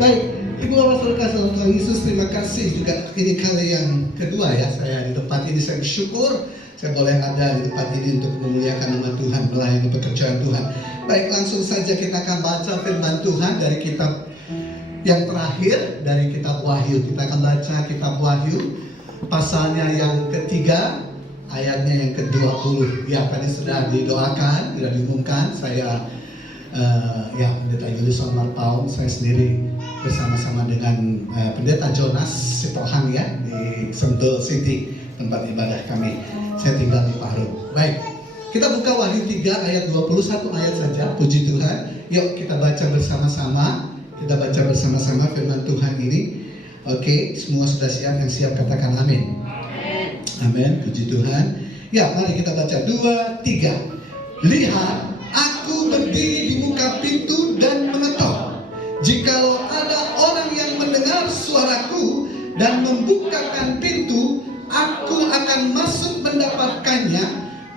Baik, Ibu Bapak Saudara kasih dalam Tuhan Yesus, terima kasih juga ini kali yang kedua ya saya di tempat ini. Saya bersyukur saya boleh ada di tempat ini untuk memuliakan nama Tuhan, melayani pekerjaan Tuhan. Baik, langsung saja kita akan baca firman Tuhan dari kitab yang terakhir, dari kitab Wahyu. Kita akan baca kitab Wahyu pasalnya yang ketiga, ayatnya yang ke-20. Ya, tadi sudah didoakan, sudah diumumkan. Saya Pendeta Julius Omar Paum, saya sendiri bersama-sama dengan Pendeta Jonas Sitohang ya di Sentul City, tempat ibadah kami. Saya tinggal di Parung. Baik, kita buka Wahyu 3 ayat 21 ayat saja. Puji Tuhan. Yuk kita baca bersama-sama. Kita baca bersama-sama firman Tuhan ini. Oke, semua sudah siap? Yang siap katakan amin. Amin. Puji Tuhan. Ya, mari kita baca 2, 3. Lihat, aku berdiri di muka pintu dan mengetok. Jikalau ada orang yang mendengar suaraku dan membukakan pintu, aku akan masuk mendapatkannya,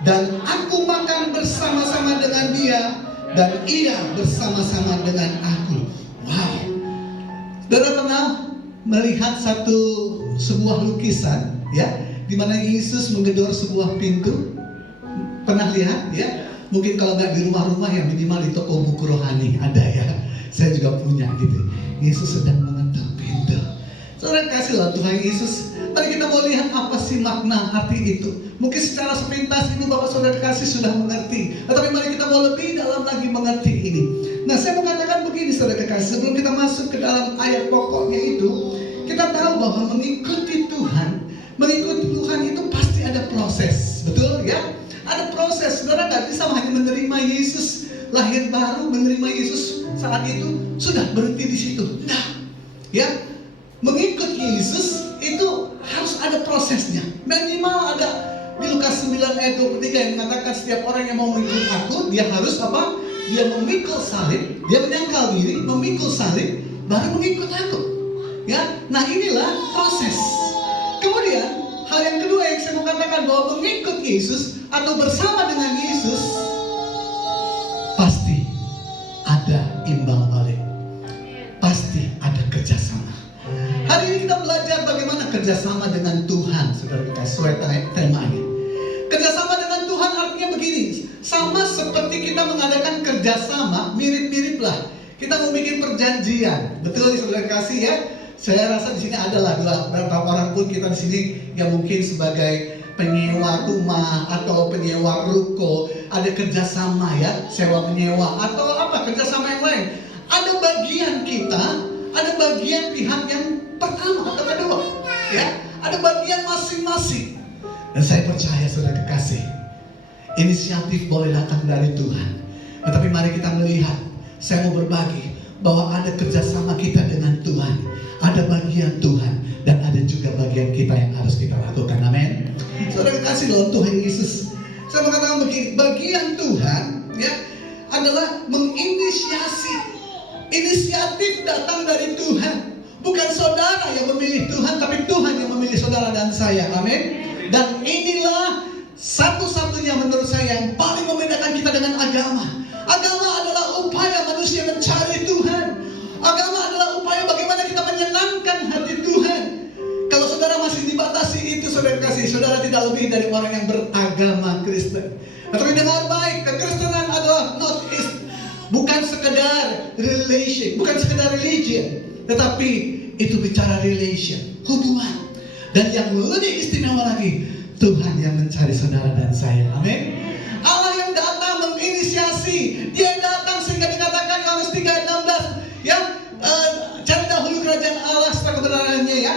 dan aku makan bersama-sama dengan dia, dan ia bersama-sama dengan aku. Wow. Saudara pernah melihat sebuah lukisan ya, di mana Yesus menggedor sebuah pintu? Pernah lihat ya? Mungkin kalau nggak di rumah-rumah ya minimal di toko buku rohani ada ya. Saya juga punya gitu. Yesus sedang mengetuk pintu. Saudara kasihlah Tuhan Yesus. Mari kita mau lihat apa sih makna arti itu. Mungkin secara sepintas Ibu Bapak Saudara kasih sudah mengerti. Tetapi mari kita mau lebih dalam lagi mengerti ini. Nah, saya mau katakan begini Saudara kasih, sebelum kita masuk ke dalam ayat pokoknya itu, kita tahu bahwa mengikuti Tuhan itu pasti ada proses. Betul ya? Ada proses. Saudara nggak bisa hanya menerima Yesus lahir baru, menerima Yesus saat itu sudah berhenti di situ. Nah, ya, mengikut Yesus itu harus ada prosesnya. Minimal ada di Lukas 9 ayat 23 yang mengatakan setiap orang yang mau mengikut aku, dia harus apa? Dia memikul salib, dia menyangkal diri, memikul salib, baru mengikut aku. Ya, nah inilah proses. Kemudian hal yang kedua yang saya mau katakan bahwa mengikut Yesus atau bersama dengan Yesus pasti ada imbal balik, pasti ada kerjasama. Hari ini kita belajar bagaimana kerjasama dengan Tuhan, saudara sesuai temanya. Kerjasama dengan Tuhan artinya begini, sama seperti kita mengadakan kerjasama, mirip-mirip lah. Kita mau bikin perjanjian, betul saudara kasih ya. Saya rasa di sini adalah beberapa orang pun kita di sini yang mungkin sebagai penyewa rumah atau penyewa ruko, ada kerjasama ya, sewa menyewa atau apa kerjasama yang lain. Ada bagian kita, ada bagian pihak yang pertama atau kedua, ya, ada bagian masing-masing. Dan saya percaya saudara kekasih, inisiatif boleh datang dari Tuhan. Tetapi mari kita melihat, saya mau berbagi bahwa ada kerjasama kita dengan Tuhan, ada bagian Tuhan, dan ada juga bagian kita yang harus kita lakukan. Amin. Saudara kasih dalam Tuhan Yesus. Saya mengatakan begini, bagian Tuhan ya adalah menginisiasi. Inisiatif datang dari Tuhan. Bukan saudara yang memilih Tuhan, tapi Tuhan yang memilih saudara dan saya. Amin. Dan inilah satu-satunya menurut saya yang paling membedakan kita dengan agama. Agama adalah upaya manusia mencari Tuhan. Agama adalah upaya bagaimana kita menyenangkan hati Tuhan. Kalau saudara masih dibatasi itu, saudara kasih, saudara tidak lebih dari orang yang beragama Kristen. Tetapi dengan baik, kekristenan adalah bukan sekedar relation, bukan sekedar religion, tetapi itu bicara relation, hubungan. Dan yang lebih istimewa lagi, Tuhan yang mencari saudara dan saya. Amin. Allah yang datang menginisiasi, Dia datang sehingga dikatakan Yohanes 3:16 ya, cari dahulu kerajaan Allah serta kebenarannya ya.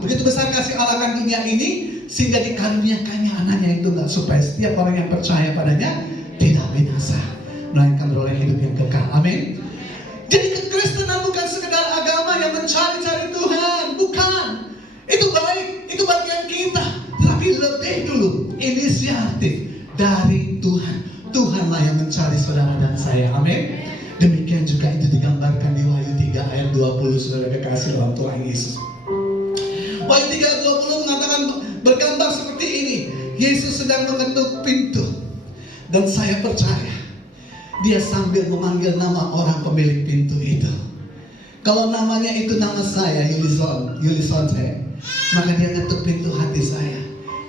Begitu besar kasih Allah akan dunia ini sehingga dikaruniakannya anaknya yang tunggal supaya setiap orang yang percaya padanya tidak binasa, melainkan beroleh hidup yang kekal. Amin. Jadi kekristenan bukan sekedar agama yang mencari-cari Tuhan, bukan. Itu baik, itu bagian kita. Tapi lebih dulu inisiatif dari Tuhan. Tuhanlah yang mencari saudara dan saya. Amin. Demikian juga itu digambarkan di Wahyu 3 ayat 20, saudara kekasih dalam Tuhan Yesus. Wahyu 3 ayat 20 mengatakan bergambar seperti ini. Yesus sedang mengetuk pintu. Dan saya percaya dia sambil memanggil nama orang pemilik pintu itu. Kalau namanya itu nama saya, Yulison saya, maka dia ngetuk pintu hati saya,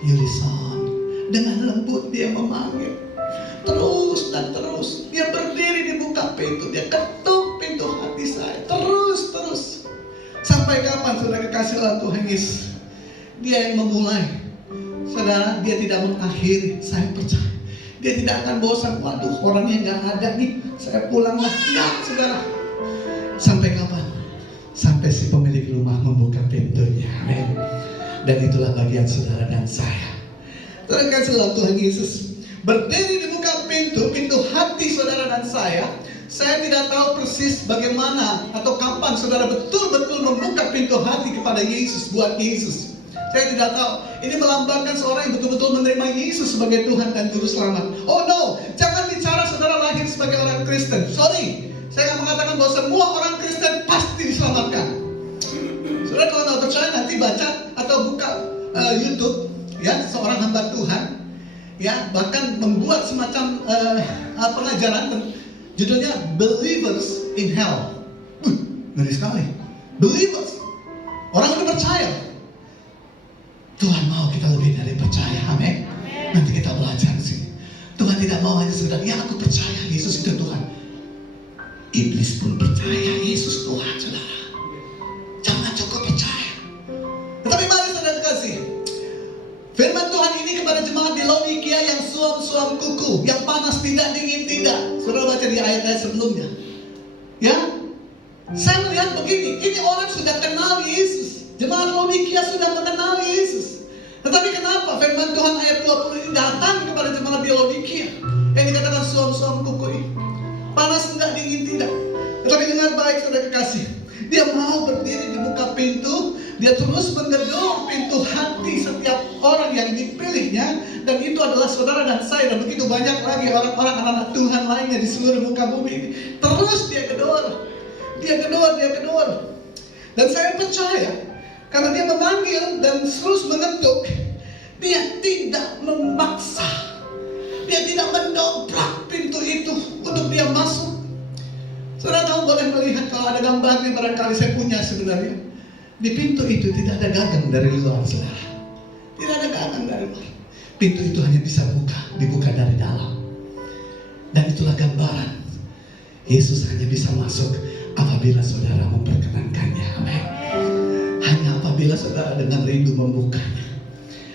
Yulison. Dengan lembut dia memanggil, terus dan terus. Dia berdiri di buka pintu, dia ketuk pintu hati saya, terus. Sampai kapan saudara kekasih dalam Tuhan Yesus? Dia yang memulai. Saudara, dia tidak mengakhiri. Saya percaya dia tidak akan bosan. Waduh, orangnya gak ada nih, saya pulang lah. Enggak, saudara. Sampai kapan? Sampai si pemilik rumah membuka pintunya. Amin. Dan itulah bagian saudara dan saya. Saudara kasih dalam Tuhan Yesus, berdiri di buka pintu hati saudara dan saya. Saya tidak tahu persis bagaimana atau kapan saudara betul-betul membuka pintu hati kepada Yesus, buat Yesus. Saya tidak tahu. Ini melambangkan seorang yang betul-betul menerima Yesus sebagai Tuhan dan Juru Selamat. Oh no, jangan bicara saudara lahir sebagai orang Kristen. Sorry, saya akan mengatakan bahwa semua orang Kristen pasti diselamatkan. Saudara kalau tidak percaya, nanti baca atau buka YouTube, ya, seorang hamba Tuhan, ya, bahkan membuat semacam pengajaran, judulnya Believers in Hell. Ngeri sekali. Believers, orang yang percaya. Tuhan mau kita lebih dari percaya, amin. Nanti kita belajar di sini. Tuhan tidak mau hanya sekedar, ya aku percaya Yesus itu Tuhan. Iblis pun percaya Yesus Tuhan, saudara. Jangan cukup percaya. Tetapi mari saudara kasih, firman Tuhan ini kepada jemaat di Laodikia yang suam-suam kuku, yang panas tidak, dingin tidak. Saudara baca di ayat-ayat sebelumnya. Ya, saya melihat begini, ini orang sudah kenal Yesus. Jemaat Laodikia sudah mengenal Yesus. Tetapi kenapa firman Tuhan ayat 20 ini datang kepada jemaat di Laodikia yang dikatakan suam-suam kuku ini? Panas enggak, dingin tidak. Tetapi dengar baik saudara kekasih, dia mau berdiri di buka pintu. Dia terus menggedor pintu hati setiap orang yang dipilihnya. Dan itu adalah saudara dan saya. Dan begitu banyak lagi orang-orang anak-anak Tuhan lainnya di seluruh muka bumi ini. Terus dia gedor. Dan saya percaya, karena dia memanggil dan terus mengetuk, dia tidak memaksa. Dia tidak mendobrak pintu itu untuk dia masuk. Saudara tahu, boleh melihat kalau ada gambarnya, barangkali saya punya sebenarnya. Di pintu itu tidak ada gagang dari luar, saudara. Tidak ada gagang dari luar. Pintu itu hanya bisa dibuka dari dalam. Dan itulah gambaran. Yesus hanya bisa masuk apabila saudara memperkenankannya. Amin. Hanya apabila saudara dengan rindu membukanya.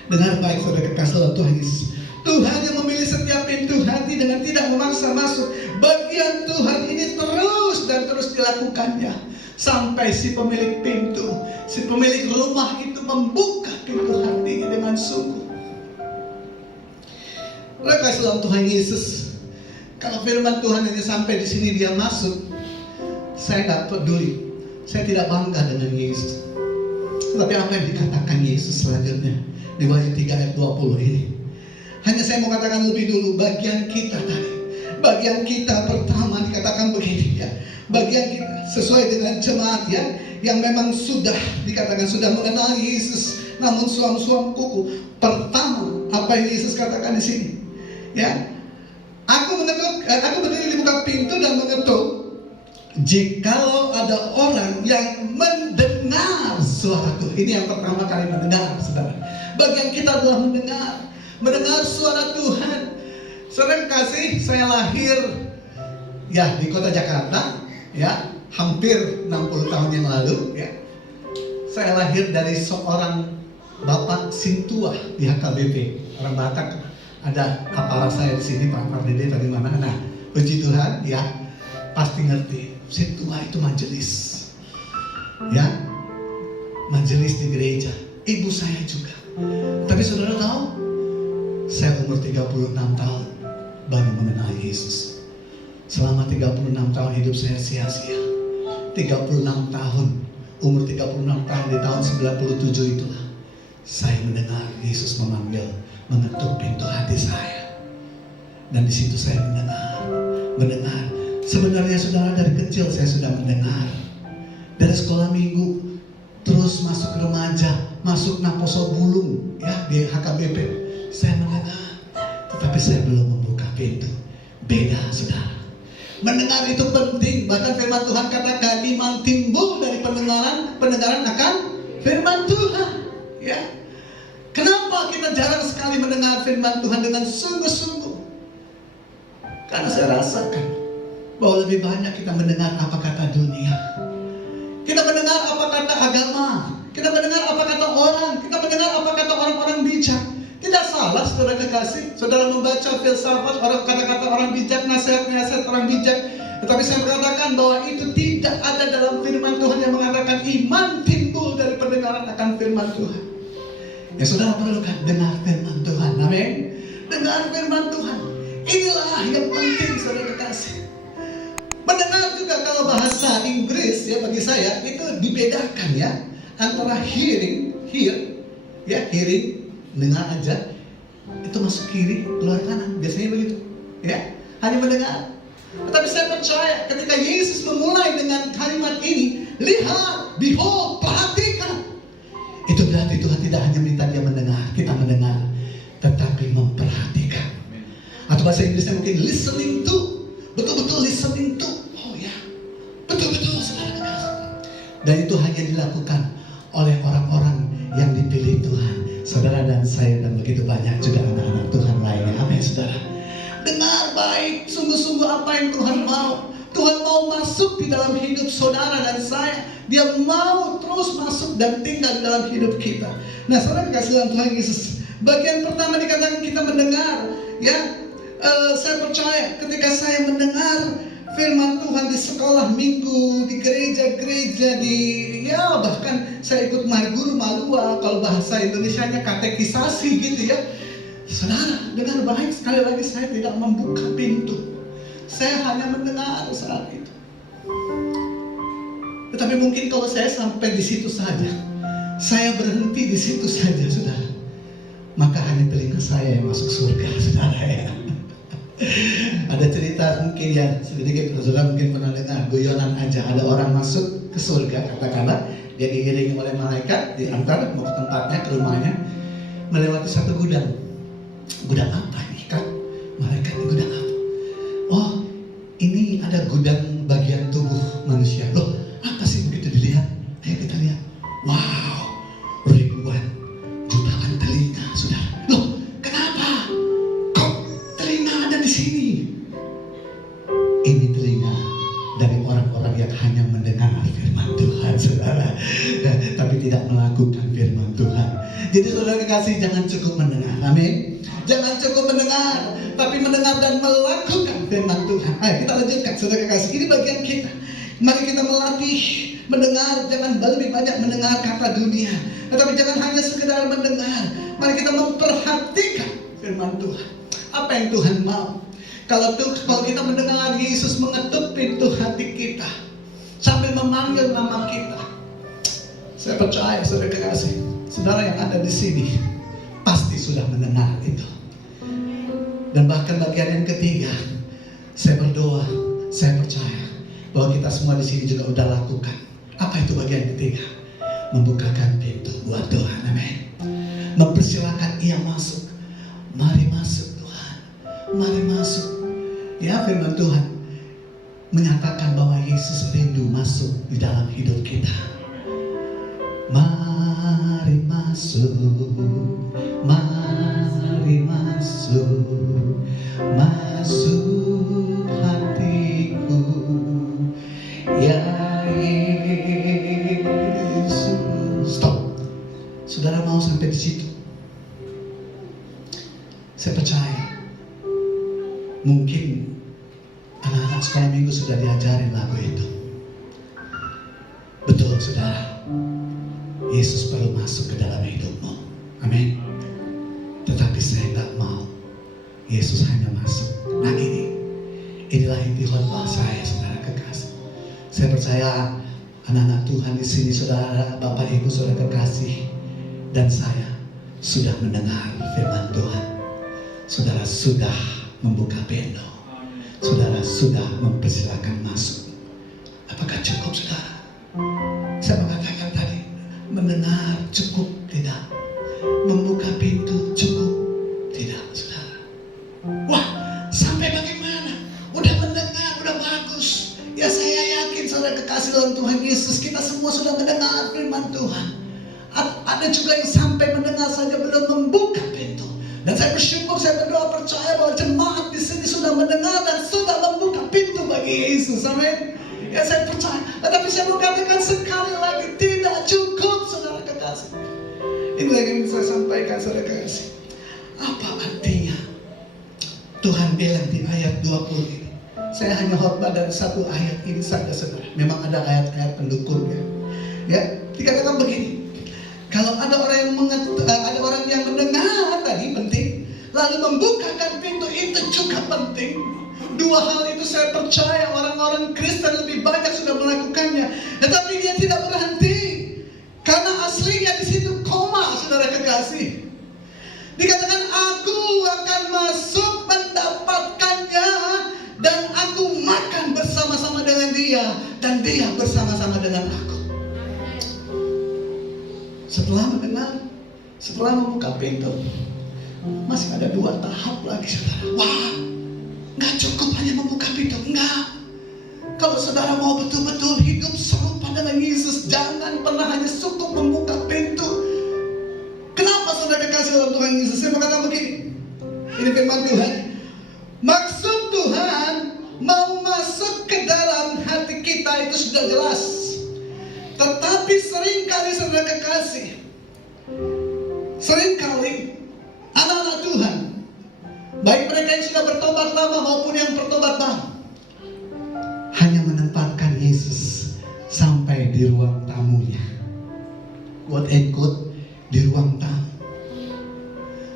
Dengar baik saudara kekasih dalam Tuhan Yesus. Tuhan yang memilih setiap pintu hati dengan tidak memaksa masuk. Bagian Tuhan ini terus dan terus dilakukannya. Sampai si pemilik pintu, si pemilik rumah itu membuka pintu hatinya dengan sungguh. Kekasih dalam Tuhan Yesus, kalau firman Tuhan hanya sampai di sini dia masuk, saya tidak peduli. Saya tidak bangga dengan Yesus. Tetapi apa yang dikatakan Yesus selanjutnya di Wahyu 3 ayat 20 ini, hanya saya mau katakan lebih dulu bagian kita tadi. Bagian kita pertama dikatakan begini, ya. Bagian kita sesuai dengan jemaat, ya, yang memang sudah dikatakan sudah mengenal Yesus, namun suam-suam kuku. Pertama, apa yang Yesus katakan di sini, ya, aku berdiri di buka pintu dan mengetuk. Jikalau ada orang yang mendengar suaraku, ini yang pertama kali mendengar, saudara. Bagian kita adalah mendengar suara Tuhan. Saudara kasih, saya lahir, ya, di kota Jakarta, ya, hampir 60 tahun yang lalu, ya. Saya lahir dari seorang bapak Sintua di HKBP, orang Batak. Ada kepala saya di sini, Pak Pardede tadi mana? Nah, puji Tuhan, ya, pasti ngerti. Sintua itu majelis, ya, majelis di gereja. Ibu saya juga. Tapi saudara tahu, saya umur 36 tahun baru mengenal Yesus. Selama 36 tahun hidup saya sia-sia. 36 tahun, umur 36 tahun di tahun 97 itulah saya mendengar Yesus memanggil, mengetuk pintu hati saya. Dan di situ saya mendengar. Sebenarnya saudara, dari kecil saya sudah mendengar. Dari sekolah minggu, terus masuk remaja, masuk Naposo Bulung, ya, di HKBP. Saya mendengar, tetapi saya belum membuka pintu. Beda, saudara. Mendengar itu penting. Bahkan firman Tuhan katakan iman timbul dari pendengaran akan firman Tuhan. Ya. Kenapa kita jarang sekali mendengar firman Tuhan dengan sungguh-sungguh? Karena saya rasakan bahwa lebih banyak kita mendengar apa kata dunia. Kita mendengar apa kata agama. Kita mendengar apa kata orang. Kita mendengar apa kata orang-orang bijak. Tidak salah saudara kekasih, saudara membaca filsafat, kata-kata orang bijak, nasihat-nasihat orang bijak. Tetapi saya mengatakan bahwa itu tidak ada dalam firman Tuhan yang mengatakan iman timbul dari pendengaran akan firman Tuhan. Ya saudara perlukan dengar firman Tuhan, amin. Dengar firman Tuhan. Inilah yang penting saudara kekasih. Mendengar juga kalau bahasa Inggris ya bagi saya itu dibedakan ya antara hearing, dengar aja, itu masuk kiri, keluar kanan, biasanya begitu, ya, hanya mendengar. Tetapi saya percaya ketika Yesus memulai dengan kalimat ini, lihat, behold, perhatikan. Itu berarti Tuhan tidak hanya minta dia mendengar, kita mendengar, tetapi memperhatikan. Atau bahasa Inggrisnya mungkin listening to, betul-betul listening to. Oh ya, betul-betul saudara kekasih. Dan itu hanya dilakukan oleh orang-orang yang dipilih Tuhan. Saudara dan saya dan begitu banyak juga anak-anak Tuhan lainnya. Amin saudara. Dengar baik, sungguh-sungguh apa yang Tuhan mau. Tuhan mau masuk di dalam hidup saudara dan saya. Dia mau terus masuk dan tinggal di dalam hidup kita. Nah saudara dikasih dalam Tuhan Yesus. Bagian pertama dikatakan kita mendengar. Ya, saya percaya ketika saya mendengar firman Tuhan di sekolah minggu, di gereja-gereja, bahkan saya ikut guru malua, kalau bahasa Indonesianya katekisasi gitu ya. Saudara, dengar baik, sekali lagi saya tidak membuka pintu. Saya hanya mendengar saat itu. Tetapi mungkin kalau saya sampai di situ saja, saya berhenti di situ saja, saudara, maka hanya telinga saya yang masuk surga, saudara ya. Ada cerita mungkin ya sedikit, saudara mungkin pernah dengar guyonan aja, ada orang masuk ke surga katakanlah, dia diiringi oleh malaikat diantar mau ke tempatnya, ke rumahnya, melewati satu gudang. Gudang apa ini kan? Malaikat, gudang apa? Oh, ini ada gudang bagian tubuh manusia. Loh, apa sih begitu dilihat? Ayo kita lihat. Wow, ribuan, jutaan telinga, saudara. Loh, kenapa? Kok telinga ada di sini? Ini telinga dari orang-orang yang hanya mendengar firman Tuhan, saudara, tapi tidak melakukan firman Tuhan. Jadi saudara kekasih, jangan cukup mendengar, amin. Jangan cukup mendengar, tapi mendengar dan melakukan firman Tuhan. Ayo kita lanjutkan, saudara kekasih. Ini bagian kita. Mari kita melatih mendengar, jangan lebih banyak mendengar kata dunia, tetapi jangan hanya sekedar mendengar. Mari kita memperhatikan firman Tuhan. Apa yang Tuhan mau? Kalau kita mendengar Yesus mengetuk pintu hati kita sambil memanggil nama kita, saya percaya saudara kekasih, saudara yang ada di sini pasti sudah mendengar itu. Dan bahkan bagian yang ketiga, saya berdoa, saya percaya bahwa kita semua di sini juga sudah lakukan. Apa itu bagian ketiga? Membukakan pintu buat Tuhan, amin. Mempersilakan ia masuk. Mari masuk Tuhan, mari masuk. Ya, firman Tuhan menyatakan bahwa Yesus rindu masuk di dalam hidup kita. Mari masuk, mari masuk, masuk hatiku, ya Yesus. Stop. Saudara mau sampai di situ? Saya percaya mungkin anak-anak sekolah minggu sudah diajarin lagu itu. Betul saudara, Yesus perlu masuk ke dalam hidupmu, amin. Tetapi saya gak mau Yesus hanya masuk. Nah inilah inti khotbah saya, saudara kekasih. Saya percaya anak-anak Tuhan di sini, saudara, Bapak Ibu, saudara kekasih, dan saya sudah mendengar firman Tuhan. Saudara sudah membuka pintu. Saudara sudah mempersilakan masuk. Apakah cukup, saudara? Saya mengatakan tadi, mendengar cukup tidak? Membuka pintu cukup tidak, saudara? Wah, sampai bagaimana? Udah mendengar, udah saudara kekasih dalam Tuhan Yesus, kita semua sudah mendengar firman Tuhan. Ada juga yang sampai mendengar saja belum membuka pintu. Dan saya bersyukur, saya berdoa percaya bahwa jemaat di sini sudah mendengar dan sudah membuka pintu bagi Yesus. Amin. Ya, saya percaya. Tetapi saya mau katakan sekali lagi, tidak cukup saudara kekasih. Ini lagi yang saya sampaikan saudara kekasih. Apa artinya Tuhan bilang di ayat 20 ini? Saya hanya khotbah dari satu ayat ini saja saudara. Memang ada ayat-ayat pendukungnya. Ya, dikatakan begini. Kalau ada orang yang mendengar tadi penting, lalu membukakan pintu itu juga penting. Dua hal itu saya percaya orang-orang Kristen lebih banyak sudah melakukannya. Tetapi dia tidak berhenti. Karena aslinya di situ koma saudara kekasih. Dikatakan aku akan masuk mendapatkannya dan aku makan bersama-sama dengan dia dan dia bersama-sama dengan aku. Setelah mendengar, setelah membuka pintu, masih ada dua tahap lagi saudara. Wah, nggak cukup hanya membuka pintu, enggak. Kalau saudara mau betul-betul hidup serupa dengan Yesus, jangan pernah hanya cukup membuka pintu. Kenapa saudara kekasih dalam Tuhan Yesus? Saya mau katakan begini. Ini firman Tuhan. Maksud Tuhan mau masuk ke dalam hati kita itu sudah jelas. Tetapi seringkali saudara kekasih, seringkali anak-anak Tuhan, baik mereka yang sudah bertobat lama maupun yang bertobat baru, hanya menempatkan Yesus sampai di ruang tamunya. Quote and quote, di ruang tamu.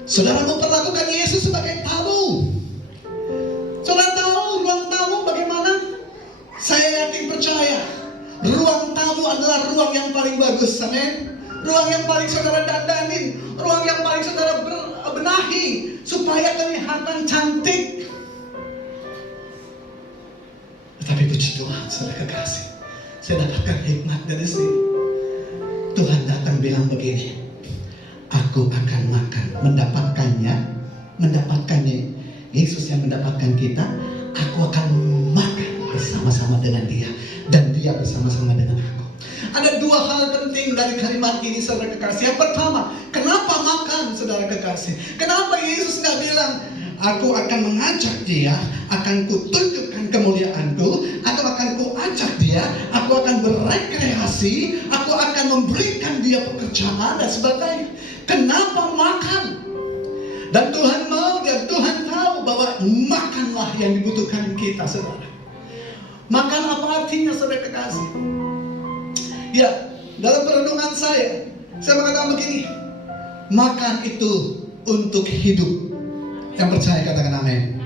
Saudara memperlakukan Yesus sebagai tamu. Saudara tahu ruang tamu bagaimana? Saya yakin percaya, ruang tamu adalah ruang yang paling bagus, amin. Ruang yang paling saudara dandanin, ruang yang paling saudara benahi supaya kelihatan cantik. Tetapi puji Tuhan, saudara kekasih, saya dapatkan hikmat dari sini. Tuhan datang bilang begini, aku akan makan, mendapatkannya. Yesus yang mendapatkan kita, aku akan makan bersama-sama dengan dia dan dia bersama-sama dengan aku. Ada dua hal penting dari kalimat ini saudara kekasih. Yang pertama, kenapa makan saudara kekasih? Kenapa Yesus nggak bilang, aku akan mengajak dia, akan kutunjukkan kemuliaanku, aku akan kuajak dia, aku akan berekreasi, aku akan memberikan dia pekerjaan dan sebagainya. Kenapa makan? Dan Tuhan mau dan Tuhan tahu bahwa makanlah yang dibutuhkan kita saudara. Makan apa artinya saudara kekasih? Ya, dalam perenungan saya mengatakan begini, makan itu untuk hidup. Yang percaya katakan amin.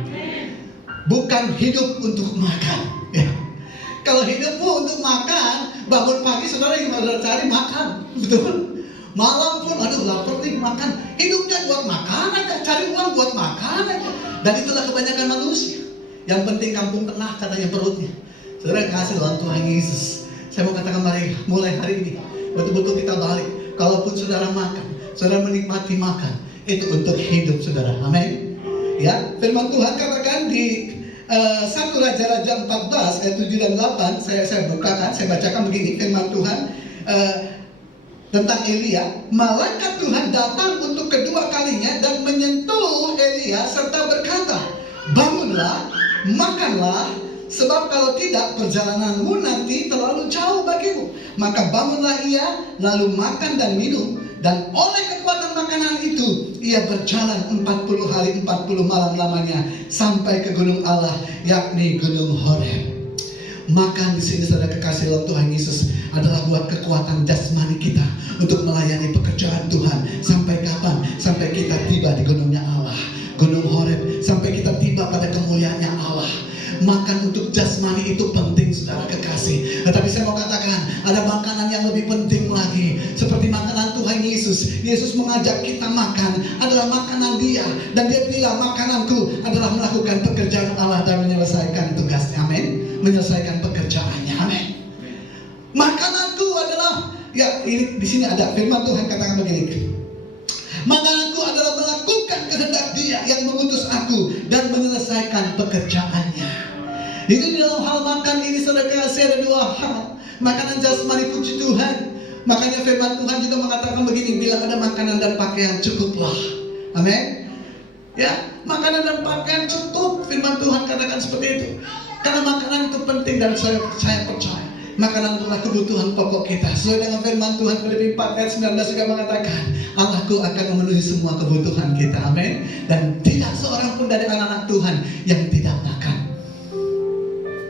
Bukan hidup untuk makan, ya. Kalau hidupmu untuk makan, bangun pagi saudara yang cari makan, betul. Malam pun aduh lapar nih makan. Hidupnya buat makan aja, cari uang buat makan aja. Dan itulah kebanyakan manusia. Yang penting kampung tengah katanya perutnya. Saudara kasih dalam Tuhan Yesus. Saya mau katakan mulai hari ini betul-betul kita balik. Kalaupun saudara makan, saudara menikmati makan, itu untuk hidup saudara. Amin. Ya, firman Tuhan katakan di 1 Raja-Raja 14 ayat 7 dan 8. Saya bukakan, saya bacakan begini firman Tuhan tentang Elia. Malaikat Tuhan datang untuk kedua kalinya dan menyentuh Elia serta berkata, bangunlah, makanlah, sebab kalau tidak perjalananmu nanti terlalu jauh bagimu. Maka bangunlah ia, lalu makan dan minum. Dan oleh kekuatan makanan itu, ia berjalan 40 hari 40 malam lamanya sampai ke gunung Allah, yakni gunung Horeb. Makan di sini saudara kekasih dalam Tuhan Yesus adalah buat kekuatan jasmani kita untuk melayani pekerjaan Tuhan. Sampai kapan? Sampai kita tiba di gunungnya Allah, gunung Horeb, sampai kita tiba pada kemuliaannya Allah. Makan untuk jasmani itu penting saudara kekasih. Tetapi saya mau katakan ada makanan yang lebih penting lagi, seperti makanan Tuhan Yesus. Yesus mengajak kita makan adalah makanan dia. Dan dia bilang makananku adalah melakukan pekerjaan Allah dan menyelesaikan tugasnya. Amin. Menyelesaikan pekerjaannya. Amin. Makananku adalah, ya ini di sini ada firman Tuhan katakan begini. Makananku adalah melakukan kehendak dia yang mengutus aku dan menyelesaikan pekerjaannya. Itu di dalam hal makan ini saudara kasih ada dua hal. Makanan jasmani puji Tuhan. Makanya firman Tuhan juga mengatakan begini, bila ada makanan dan pakaian cukuplah. Amin. Ya, makanan dan pakaian cukup. Firman Tuhan katakan seperti itu. Karena makanan itu penting dan saya percaya. Makanan adalah kebutuhan pokok kita. Sesuai dengan firman Tuhan Filipi 4 ayat 19 juga mengatakan, Allahku akan memenuhi semua kebutuhan kita. Amin. Dan tidak seorang pun dari anak-anak Tuhan yang tidak makan.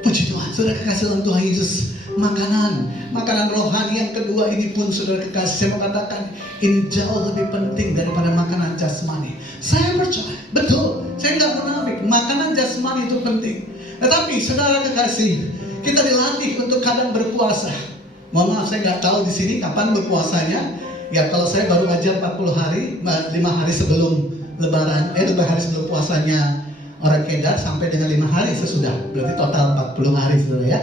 Puji Tuhan. Saudara kekasih dalam Tuhan Yesus, makanan rohani yang kedua ini pun saudara kekasih, saya mengatakan ini jauh lebih penting daripada makanan jasmani. Saya percaya, betul, saya nggak munafik, makanan jasmani itu penting. Tetapi saudara kekasih, kita dilatih untuk kadang berpuasa. Mohon maaf, saya nggak tahu di sini kapan berpuasanya. Ya kalau saya baru ngajar 40 hari, 5 hari sebelum Lebaran, 5 hari sebelum puasanya orang Kedar sampai dengan 5 hari sesudah. Berarti total 40 hari saudara ya.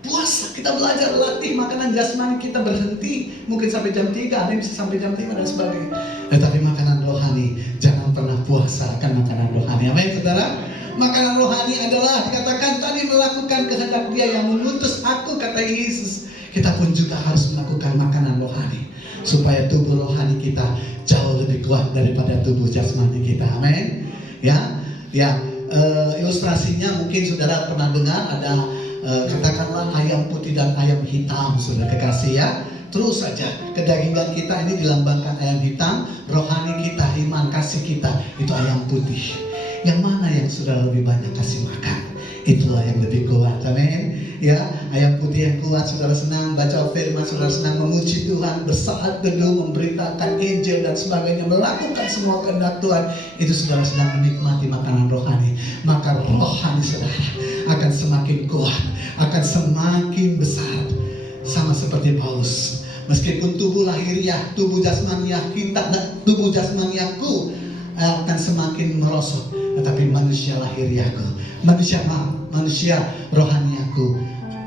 Puasa, kita belajar latih makanan jasmani kita berhenti. Mungkin sampai jam 3, ada yang bisa sampai jam 5 dan sebagainya. Tetapi makanan rohani, jangan pernah puasa akan makanan rohani. Amin saudara. Makanan rohani adalah dikatakan tadi melakukan kehendak Dia yang mengutus aku, kata Yesus. Kita pun juga harus melakukan makanan rohani supaya tubuh rohani kita jauh lebih kuat daripada tubuh jasmani kita. Amin. Ilustrasinya mungkin saudara pernah dengar ada katakanlah ayam putih dan ayam hitam, saudara kekasih ya. Terus saja kedagingan kita ini dilambangkan ayam hitam, rohani kita, iman kasih kita itu ayam putih. Yang mana yang saudara lebih banyak kasih makan? Itulah yang lebih kuat. Amin. Ya, ayam putih yang kuat, saudara senang baca firman, saudara senang memuji Tuhan, bersaat teduh, memberitakan Injil dan sebagainya, melakukan semua kehendak Tuhan. Itu saudara sedang menikmati makanan rohani. Maka rohani saudara akan semakin kuat, akan semakin besar. Sama seperti Paulus. Meskipun tubuh lahiriah, tubuh jasmaniah kita, tubuh jasmaniahku akan semakin merosot, tetapi manusia lahiriahku, manusia rohaniaku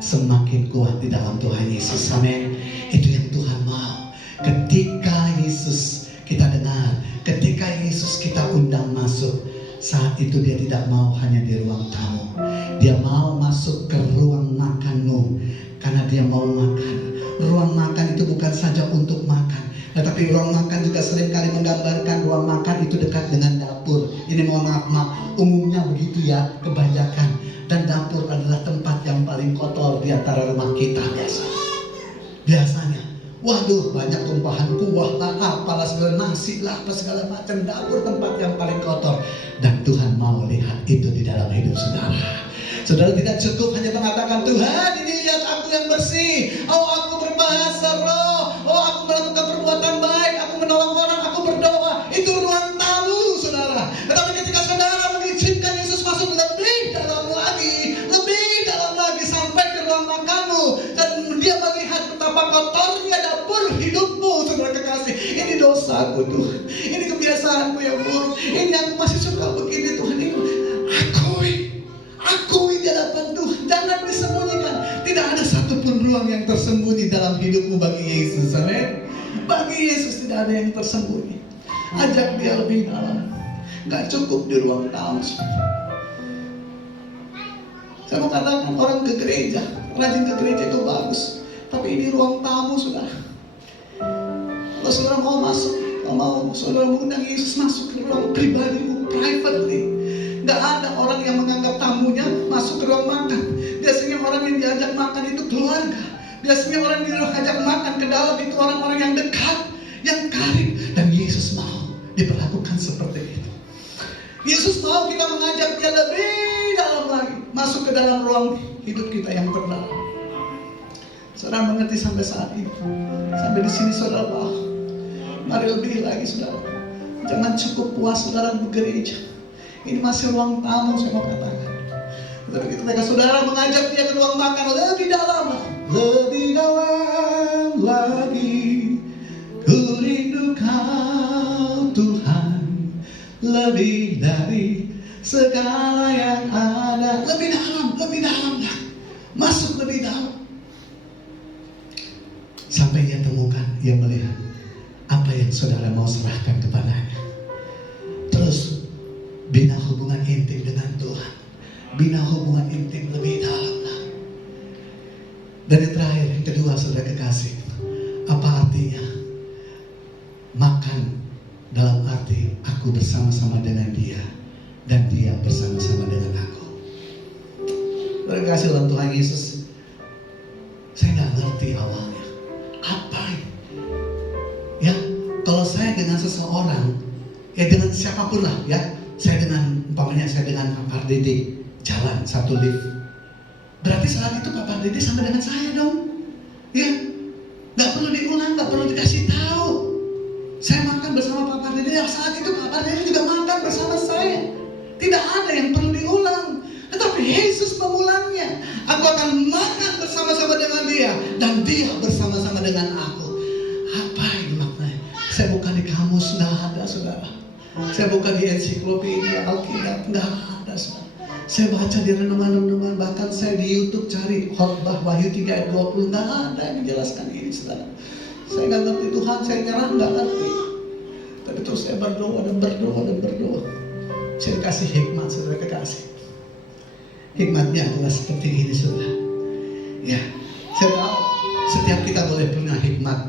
semakin kuat di dalam Tuhan Yesus. Amin. Itu yang Tuhan mau. Ketika Yesus kita dengar, ketika Yesus kita undang masuk, saat itu Dia tidak mau hanya di ruang tamu. Dia mau masuk ke ruang makanmu, karena Dia mau makan. Ruang makan itu bukan saja untuk makan, tetapi ruang makan juga seringkali menggambarkan ruang makan itu dekat dengan dapur. Ini mohon maaf, umumnya begitu ya, kebanyakan. Dan dapur adalah tempat yang paling kotor di antara rumah kita biasanya. Waduh, banyak tumpahan kuah lah, apalah segala nasi lah, apa segala macam. Dapur tempat yang paling kotor. Dan Tuhan mau lihat itu di dalam hidup saudara. Saudara tidak cukup hanya mengatakan, Tuhan ini lihat aku yang bersih, oh aku berbahasa roh, oh aku melakukan perbuatan baik, aku menolong orang, aku berdoa. Itu ruang tamu saudara. Tetapi ketika saudara mengizinkan Yesus masuk lebih dalam lagi sampai ke ruang makanmu, dan Dia melihat betapa kotornya dapur hidupmu, saudara kekasih. Ini dosaku Tuhan, ini kebiasaanku yang buruk, ini aku masih suka begini Tuhan. Ini akui di hadapan Tuhan, jangan disembunyikan. Tidak ada satupun ruang yang tersembunyi dalam hidupmu bagi Yesus. Amin. Bagi Yesus tidak ada yang tersembunyi. Ajak Dia lebih dalam. Gak cukup di ruang tamu. Saya mau katakan orang ke gereja, rajin ke gereja itu bagus, tapi ini ruang tamu saudara. Kalau saudara mau masuk, mau saudara mengundang Yesus masuk ke ruang pribadimu, privately. Gak ada orang yang menganggap tamunya masuk ke ruang makan. Biasanya orang yang diajak makan itu keluarga. Biasanya orang yang diajak makan ke dalam itu orang-orang yang dekat, yang karib. Dan Yesus mau diperlakukan seperti itu. Yesus mau kita mengajak Dia lebih dalam lagi, masuk ke dalam ruang hidup kita yang terdalam. Saudara mengerti sampai saat ini? Sampai di sini saudara paham? Mari lebih lagi saudara. Jangan cukup puas saudara bergereja. Ini masih ruang tamu, saya mau katakan. Tetapi ketika saudara mengajak Dia ke ruang makan lebih dalam lagi, ku rindu Kau Tuhan, lebih dari segala yang ada. Lebih dalam lah, masuk lebih dalam. Sampai Ia temukan, Ia melihat apa yang saudara mau serahkan kepadanya. Terus bina hubungan intim dengan Tuhan. bina hubungan intim lebih dalam. Dan yang terakhir, yang kedua, saudara kekasih, apa artinya makan? Dalam arti aku bersama-sama dengan dia dan dia bersama-sama dengan aku. Saudara kekasih dalam Tuhan Yesus, saya nggak ngerti awalnya apa ini. Ya, kalau saya dengan seseorang, ya dengan siapapun lah, ya, saya dengan umpamanya saya dengan Pak Dede jalan satu lift, berarti saat itu Pak Dede sama dengan saya dong, ya, nggak perlu diulang, nggak perlu dikasih tahu. Saya makan bersama Pak Dede, ya saat itu Pak Dede juga makan bersama saya. Tidak ada yang perlu diulang. Tetapi Yesus memulangnya. Aku akan makan bersama-sama dengan dia dan dia bersama-sama dengan aku. Apa ini maknanya? Saya buka di kamus, nggak ada, saudara. Saya buka di ensiklopedia Alkitab, nggak ada, saudara. Saya baca di renungan-renungan, bahkan saya di YouTube cari khotbah Wahyu 3 ayat 20, nggak ada yang menjelaskan ini, saudara. Saya nggak ngerti Tuhan, saya nyerah, nggak ngerti. Tapi terus saya berdoa dan berdoa dan berdoa. Saya kasih hikmat, saudara kekasih. Hikmatnya adalah seperti ini, saudara. Ya, saya tahu setiap kita boleh punya hikmat.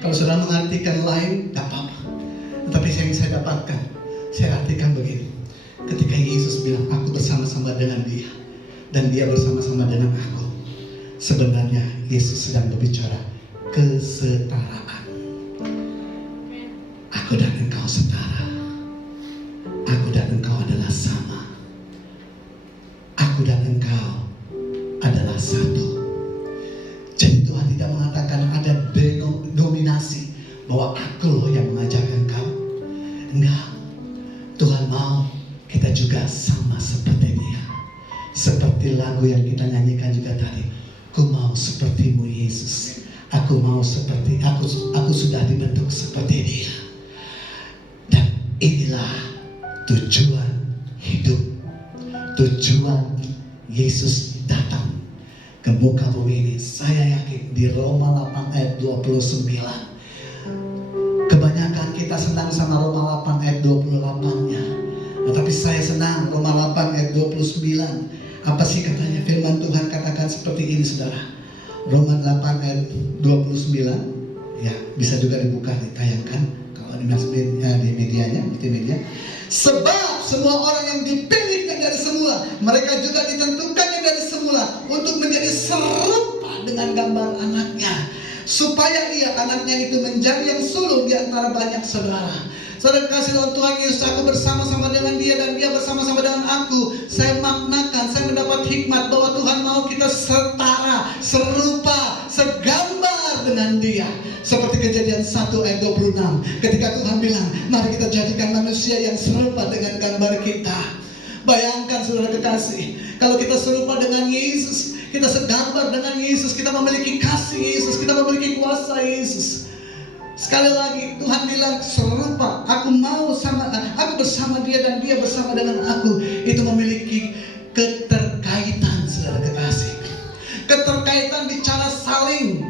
Kalau saudara mengartikan lain, tidak apa-apa. Tetapi yang saya dapatkan, saya artikan begini. Ketika Yesus bilang, aku bersama-sama dengan dia dan dia bersama-sama dengan aku, sebenarnya Yesus sedang berbicara kesetaraan. Aku dan engkau setara. Aku dan engkau adalah sama. Aku dan engkau adalah satu. Jadi Tuhan tidak mengatakan ada dominasi bahwa aku loh yang mengajak engkau. Enggak. Tuhan mau kita juga sama seperti dia. Seperti lagu yang kita nyanyikan juga tadi. Aku mau sepertimu Yesus. Aku mau seperti aku sudah dibentuk seperti dia. Dan inilah tujuan hidup. Tujuan Yesus datang ke muka bumi ini. Saya yakin di Roma 8 ayat 29. Kebanyakan kita senang sama Roma 8 ayat 28-nya. Tetapi saya senang Roma 8 ayat 29. Apa sih katanya firman Tuhan katakan seperti ini, saudara? Roma 8 ayat 29, ya bisa juga dibuka, ditayangkan kalau di medianya, multimedia. Sebab semua orang yang dipilihnya dari semula, mereka juga ditentukannya dari semula untuk menjadi serupa dengan gambar anaknya, supaya ia anaknya itu menjadi yang sulung di antara banyak saudara. Saudara kasih dalam Tuhan Yesus, aku bersama-sama dengan dia dan dia bersama-sama dengan aku. Saya maknakan, saya mendapat hikmat bahwa Tuhan mau kita setara, serupa, segambar dengan dia. Seperti Kejadian 1 ayat 26, ketika Tuhan bilang, mari kita jadikan manusia yang serupa dengan gambar kita. Bayangkan saudara kekasih, kalau kita serupa dengan Yesus, kita segambar dengan Yesus, kita memiliki kasih Yesus, kita memiliki kuasa Yesus. Sekali lagi Tuhan bilang serupa, aku bersama dia dan dia bersama dengan aku. Itu memiliki keterkaitan, saudara kekasih. Keterkaitan bicara saling.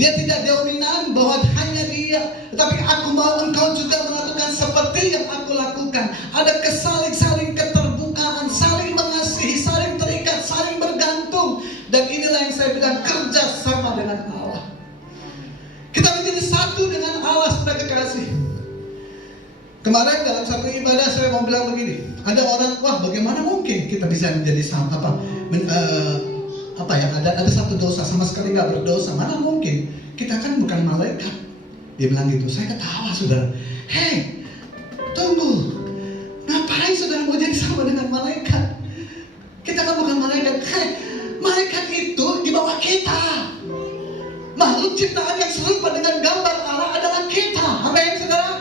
Dia tidak dominan bahwa hanya dia, tetapi aku mau engkau juga melakukan seperti yang aku lakukan. Ada saling keterbukaan, saling mengasihi, saling terikat, saling bergantung. Dan inilah yang saya bilang kerja sama dengan Allah. Kita menjadi satu dengan Allah, saudara kekasih. Kemarin dalam satu ibadah saya mau bilang begini, ada orang, wah bagaimana mungkin kita bisa menjadi sama ada satu dosa sama sekali nggak berdosa, mana mungkin? Kita kan bukan malaikat. Dia bilang gitu, saya ketawa saudara. Hei, tunggu, ngapain saudara mau jadi sama dengan malaikat? Kita kan bukan malaikat. Hei, malaikat itu di bawah kita. Makhluk ciptaan yang serupa dengan gambar Allah adalah kita. Amin, saudara.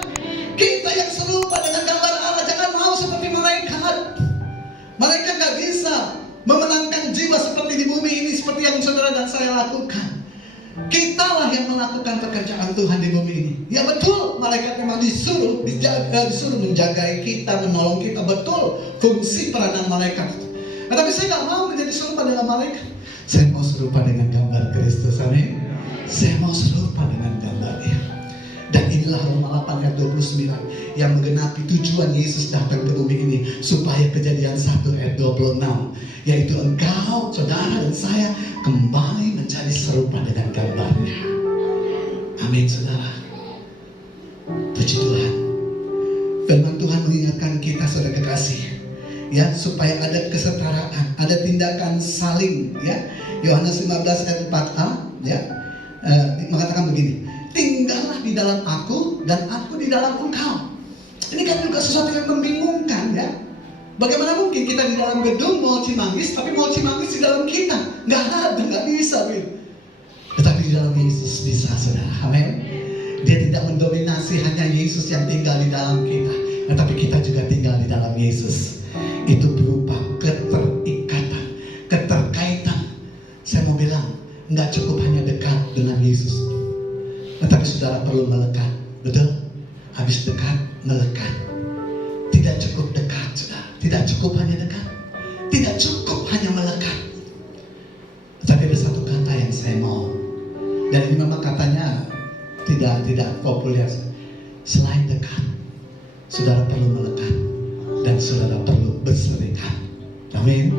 Kita yang serupa dengan gambar Allah. Jangan mau seperti malaikat. Malaikat gak bisa memenangkan jiwa seperti di bumi ini, seperti yang saudara dan saya lakukan. Kitalah yang melakukan pekerjaan Tuhan di bumi ini. Ya betul, malaikat memang disuruh menjaga kita, menolong kita. Betul, fungsi peranan malaikat. Tapi saya gak mau menjadi serupa dengan malaikat. Saya mau serupa dengan gambar Kristus. Amin. Saya mau serupa dengan gambar dia. Dan ini inilah Roma 8 ayat 29 yang menggenapi tujuan Yesus datang ke bumi ini, supaya Kejadian 1 ayat 26, yaitu engkau, saudara dan saya kembali menjadi serupa dengan gambarnya. Amin, saudara. Puji Tuhan. Firman Tuhan mengingatkan kita, saudara kekasih, ya, supaya ada kesetaraan, ada tindakan saling, ya. Yohanes 15 ayat 4a, ya, mengatakan begini, tinggallah di dalam aku dan aku di dalam engkau. Ini kan juga sesuatu yang membingungkan, ya. Bagaimana mungkin kita di dalam gedung Mall Cimanggis, tapi Mall Cimanggis di dalam kita? Nggak ada, nggak bisa, tetapi di dalam Yesus bisa, saudara. Amin. Dia tidak mendominasi hanya Yesus yang tinggal di dalam kita, tetapi kita juga tinggal di dalam Yesus. Itu berupa keterikatan, keterkaitan. Saya mau bilang, nggak cukup hanya dekat dengan Yesus, tetapi saudara perlu melekat. Betul? Habis dekat, melekat. Tidak cukup dekat, saudara. Tidak cukup hanya dekat. Tidak cukup hanya melekat. Tetapi ada satu kata yang saya mau, dan ini memang katanya tidak populer. Selain dekat, saudara perlu melekat, dan saudara perlu berserikat. Amin.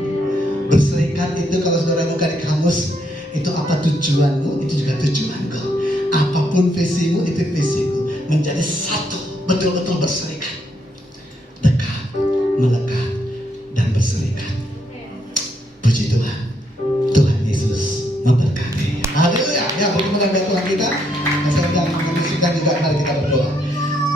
Berserikat itu kalau saudara buka di kamus, itu apa tujuanmu, itu juga tujuanku. Apapun visimu, itu visiku. Menjadi satu, betul-betul berserikat. Dekat, melekat, dan berserikat. Puji Tuhan. Tuhan Yesus memberkati. Haleluya. Ya, bagaimana Tuhan kita? Saya mengusulkan juga, mari kita berdoa.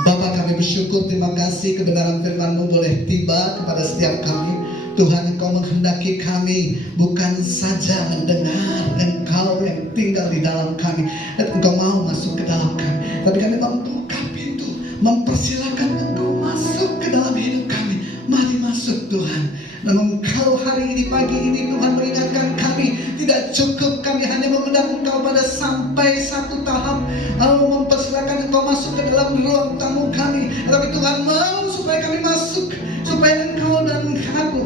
Bapa, kami bersyukur, terima kasih kebenaran firman-Mu boleh tiba kepada setiap kami. Tuhan, Engkau menghendaki kami bukan saja mendengar Engkau yang tinggal di dalam kami, dan Engkau mau masuk ke dalam kami, tapi kami membuka pintu, mempersilakan Engkau masuk ke dalam hidup kami. Mari masuk, Tuhan. Dan Engkau hari ini, pagi ini, Tuhan meringatkan kami, tidak cukup kami hanya mengundang Engkau pada sampai satu tahap, lalu mempersilakan Engkau masuk ke dalam ruang tamu kami, tapi Tuhan mau supaya kami masuk, supaya Engkau dan aku,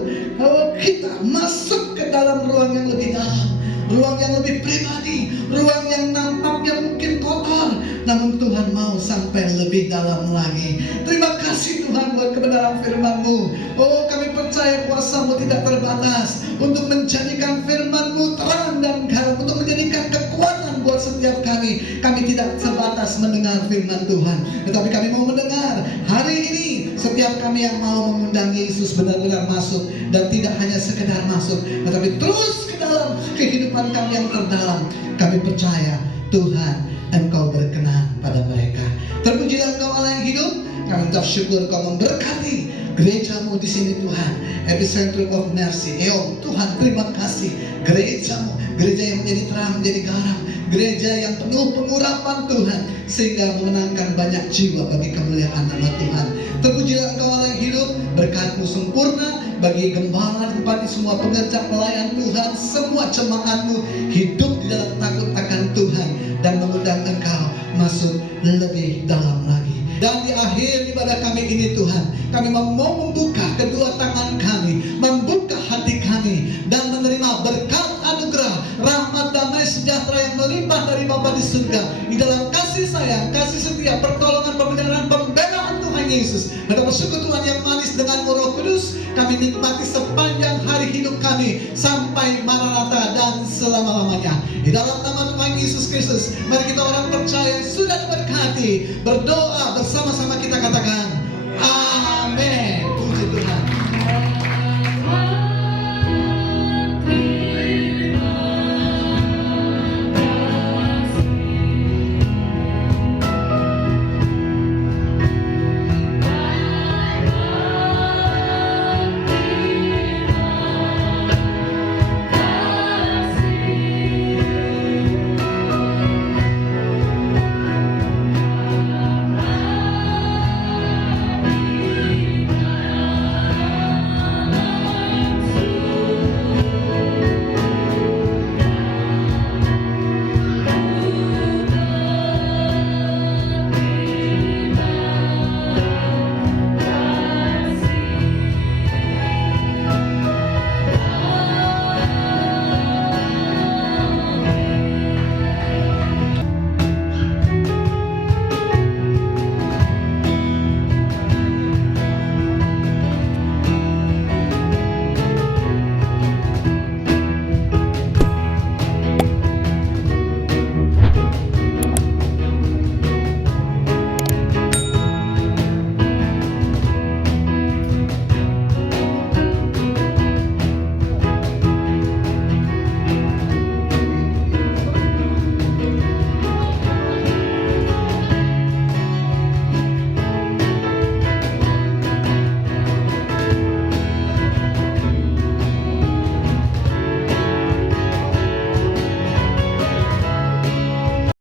kita masuk ke dalam ruang yang lebih dalam, ruang yang lebih pribadi, ruang yang nampaknya mungkin kotor, namun Tuhan mau sampai lebih dalam lagi. Terima kasih Tuhan buat kebenaran firman-Mu. Oh, kami percaya kuasa-Mu tidak terbatas untuk menjadikan firman-Mu terang dan garam, untuk menjadikan kekuatan buat setiap kami. Kami tidak sebatas mendengar firman Tuhan, tetapi kami mau mendengar hari ini. Setiap kami yang mau mengundang Yesus benar-benar masuk, dan tidak hanya sekedar masuk, tetapi terus ke dalam kehidupan kami yang terdalam. Kami percaya Tuhan, Engkau berkenan pada mereka. Terpujilah Engkau Allah yang hidup. Kami ucap syukur Engkau memberkati gereja-Mu di sini, Tuhan. Epicentrum of Mercy, Eom. Tuhan, terima kasih gereja-Mu, gereja yang menjadi terang, menjadi garam, gereja yang penuh pengurapan Tuhan, sehingga memenangkan banyak jiwa bagi kemuliaan nama Tuhan. Terpujilah Engkau Allah yang hidup. Berkat-Mu sempurna bagi gembala tempat di semua pengerja pelayan Tuhan, semua jemaat-Mu hidup di dalam takut akan Tuhan dan mengundang Engkau masuk lebih dalam lagi. Dan di akhir ibadah kami ini, Tuhan, kami mau membuka kedua tangan kami, membuka hati kami, dan menerima berkat anugerah, rahmat, damai, sejahtera yang melimpah dari Bapa di surga, di dalam kasih sayang, kasih setia, pertolongan, pembenaran, pembelaan Tuhan Yesus. Betapa syukur Tuhan yang manis dengan Roh Kudus kami nikmati sepanjang hari hidup kami sampai Maranatha dan selama-lamanya. Di dalam nama Tuhan Yesus Kristus, mari kita orang percaya sudah diberkati, berdoa bersama-sama kita katakan